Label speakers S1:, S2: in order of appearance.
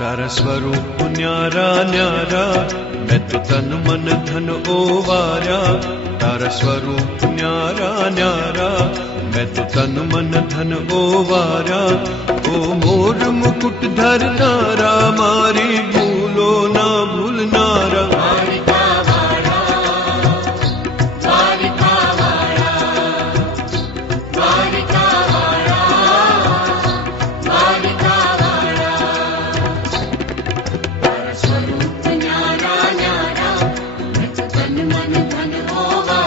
S1: तारा स्वरूप न्यारा न्यारा मैं तो तन मन धन ओवारा। तारा स्वरूप न्यारा न्यारा मैं तो तन मन धन ओवारा। ओ मोर मुकुट धर नारा मारी
S2: मन धन होवारा